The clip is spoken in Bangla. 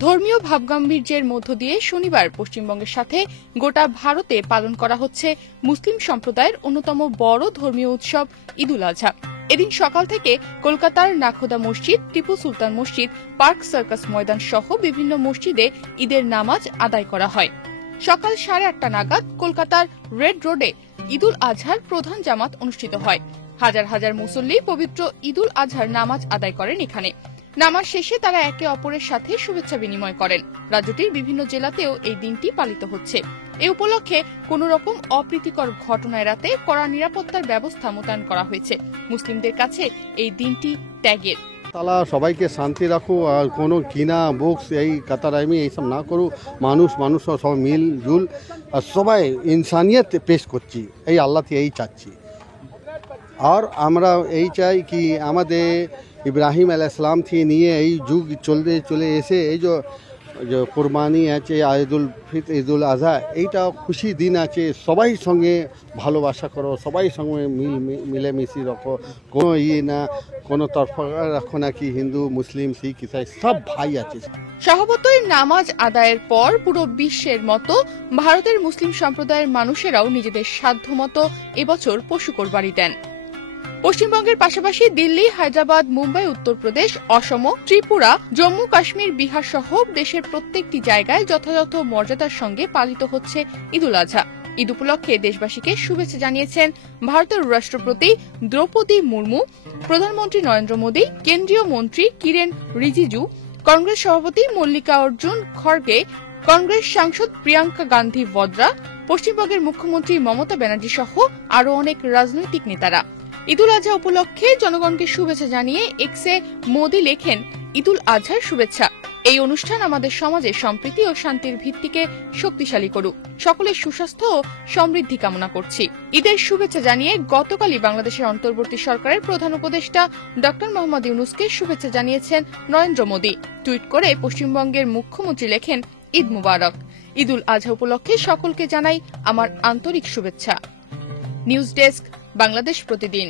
ধর্মীয় ভাবগাম্ভীর্যের মধ্য দিয়ে শনিবার পশ্চিমবঙ্গের সাথে গোটা ভারতে পালন করা হচ্ছে মুসলিম সম্প্রদায়ের অন্যতম বড় ধর্মীয় উৎসব ঈদুল আজহা। এদিন সকাল থেকে কলকাতার নাখোদা মসজিদ, টিপু সুলতান মসজিদ, পার্ক সার্কাস ময়দান সহ বিভিন্ন মসজিদে ঈদের নামাজ আদায় করা হয়। সকাল 8:30 নাগাদ কলকাতার রেড রোডে ঈদুল আজহার প্রধান জামাত অনুষ্ঠিত হয়। হাজার হাজার মুসল্লি পবিত্র ঈদুল আজহার নামাজ আদায় করেন এখানে। নামাজ শেষে তারা একে অপরের সাথে শুভেচ্ছা বিনিময় করেন। রাজ্যটির বিভিন্ন জেলাতেও এই দিনটি পালিত হচ্ছে। এ উপলক্ষে কোন রকম অপ্রীতিকর ঘটনা এড়াতে কড়া নিরাপত্তার ব্যবস্থা মোতায়েন করা হয়েছে। মুসলিমদের কাছে এই দিনটি ত্যাগের। তালা সবাইকে শান্তি রাখো, আর কোনো কিনা বুকস এই কাতারামি এইসব না করু। মানুষ সব মিলজুল আর সবাই ইনসানিয়ত পেশ করছি, এই আল্লাহ থেকে এই চাচ্ছি। আর আমরা এই চাই কি আমাদের ইব্রাহিম আলাইহিসসালাম থেকে নিয়ে এই যুগ চলে এসে এই যে কোরবানি আছে, ঈদুল ফিতর, ঈদুল আজহা, এইটা খুশি দিন আছে। সবাই সঙ্গে ভালোবাসা করো, সবাই সঙ্গে মিলেমিশি রাখো, কোনো না কোনো তরফা রাখো না কি হিন্দু মুসলিম শিখ ইসাই সব ভাই আছে। স্বভাবতই নামাজ আদায়ের পর পুরো বিশ্বের মতো ভারতের মুসলিম সম্প্রদায়ের মানুষেরাও নিজেদের সাধ্যমতো এবছর পশু কোরবানি দেন। পশ্চিমবঙ্গের পাশাপাশি দিল্লি, হায়দ্রাবাদ, মুম্বাই, উত্তরপ্রদেশ, অসম, ত্রিপুরা, জম্মু কাশ্মীর, বিহার সহ দেশের প্রত্যেকটি জায়গায় যথাযথ মর্যাদার সঙ্গে পালিত হচ্ছে ঈদুল আজহা। ঈদ উপলক্ষে দেশবাসীকে শুভেচ্ছা জানিয়েছেন ভারতের রাষ্ট্রপতি দ্রৌপদী মুর্মু, প্রধানমন্ত্রী নরেন্দ্র মোদী, কেন্দ্রীয় মন্ত্রী কিরেন রিজিজু, কংগ্রেস সভাপতি মল্লিকার্জুন খড়গে, কংগ্রেস সাংসদ প্রিয়াঙ্কা গান্ধী বদ্রা, পশ্চিমবঙ্গের মুখ্যমন্ত্রী মমতা ব্যানার্জি সহ আরও অনেক রাজনৈতিক নেতারা। ঈদুল আজহা উপলক্ষে জনগণকে শুভেচ্ছা জানিয়ে এক্সে মোদি লেখেন, ঈদুল আজহার শুভেচ্ছা। এই অনুষ্ঠান আমাদের সমাজে সম্প্রীতি ও শান্তির ভিত্তিকে শক্তিশালী করুক। সকলের সুস্বাস্থ্য ও সমৃদ্ধি কামনা করছি। ঈদের শুভেচ্ছা জানিয়ে গতকালই বাংলাদেশের অন্তর্বর্তী সরকারের প্রধান উপদেষ্টা ডক্টর মোহাম্মদ ইউনূসকে শুভেচ্ছা জানিয়েছেন নরেন্দ্র মোদী। টুইট করে পশ্চিমবঙ্গের মুখ্যমন্ত্রী লেখেন, ঈদ মুবারক। ঈদুল আজহা উপলক্ষে সকলকে জানাই আমার আন্তরিক শুভেচ্ছা। নিউজ ডেস্ক, বাংলাদেশ প্রতিদিন।